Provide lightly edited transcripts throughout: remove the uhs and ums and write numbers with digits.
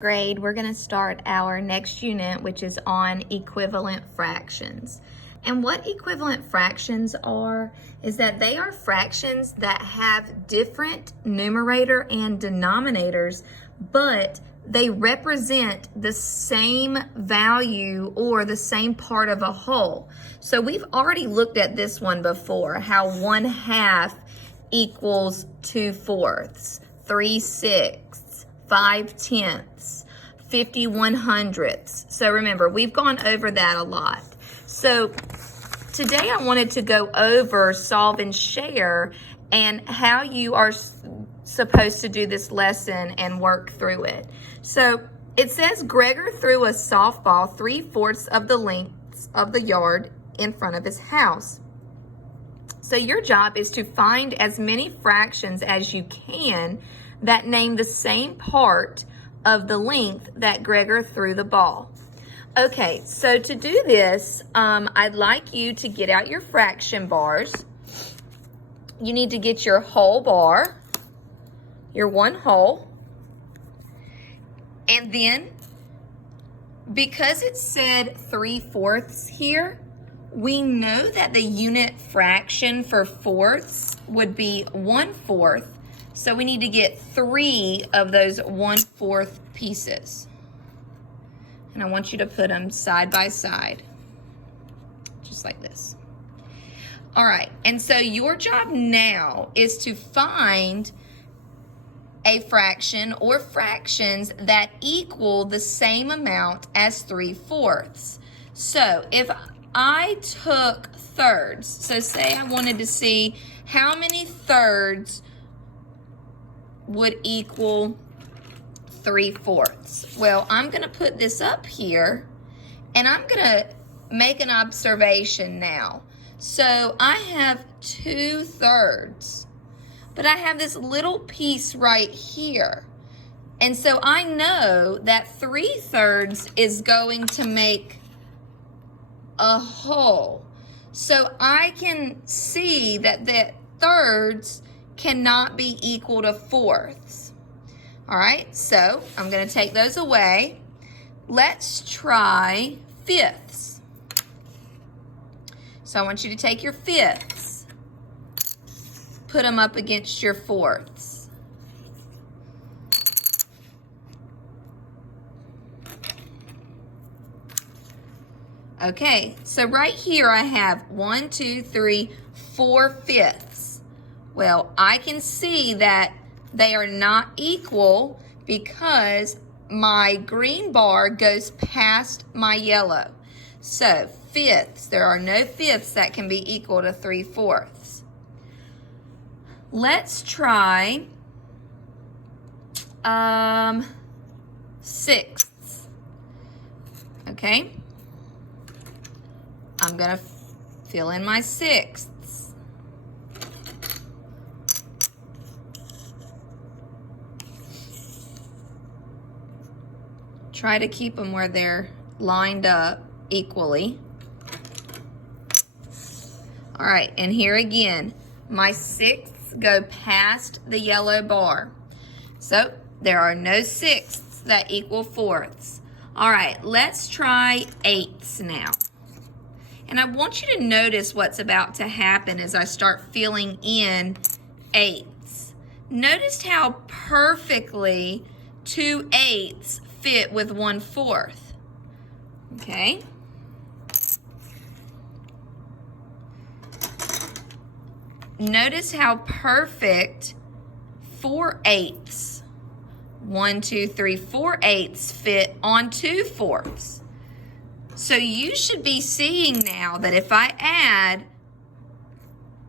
Grade, we're going to start our next unit, which is on equivalent fractions. And what equivalent fractions are is that they are fractions that have different numerator and denominators, but they represent the same value or the same part of a whole. So we've already looked at this one before, how 1/2 equals 2/4, 3/6, 5/10, 51/100. So remember, we've gone over that a lot. So today I wanted to go over solve and share and how you are supposed to do this lesson and work through it. So it says Gregor threw a softball 3/4 of the length of the yard in front of his house. So your job is to find as many fractions as you can that name the same part of the length that Gregor threw the ball. Okay, so to do this, I'd like you to get out your fraction bars. You need to get your whole bar, your one whole, and then because it said 3/4 here, we know that the unit fraction for fourths would be 1/4. So we need to get 3 of those 1/4 pieces. And I want you to put them side by side, just like this. All right, and so your job now is to find a fraction or fractions that equal the same amount as 3/4. So if I took thirds, so say I wanted to see how many thirds would equal 3/4. Well, I'm going to put this up here, and I'm going to make an observation now. So I have 2/3, but I have this little piece right here. And so I know that 3/3 is going to make a whole. So I can see that the thirds cannot be equal to fourths. All right, so I'm going to take those away. Let's try fifths. So I want you to take your fifths, put them up against your fourths. Okay, so right here I have 1, 2, 3, 4 fifths. Well, I can see that they are not equal because my green bar goes past my yellow. So fifths, there are no fifths that can be equal to 3/4. Let's try sixths. Okay, I'm gonna fill in my sixths. Try to keep them where they're lined up equally. All right, and here again, my sixths go past the yellow bar. So there are no sixths that equal fourths. All right, let's try eighths now. And I want you to notice what's about to happen as I start filling in eighths. Notice how perfectly 2/8 fit with 1/4. Okay. Notice how perfect 4/8. 1, 2, 3, 4/8 fit on 2/4. So you should be seeing now that if I add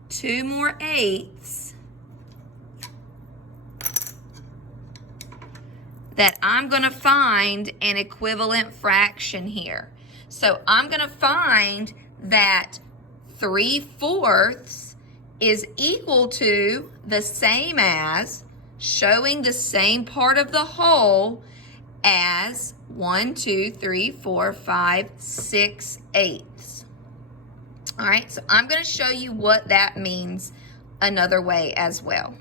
2 more 8s, that I'm going to find an equivalent fraction here. So I'm going to find that 3/4 is equal to the same as, showing the same part of the whole as 1, 2, 3, 4, 5, 6 eighths. All right, so I'm going to show you what that means another way as well.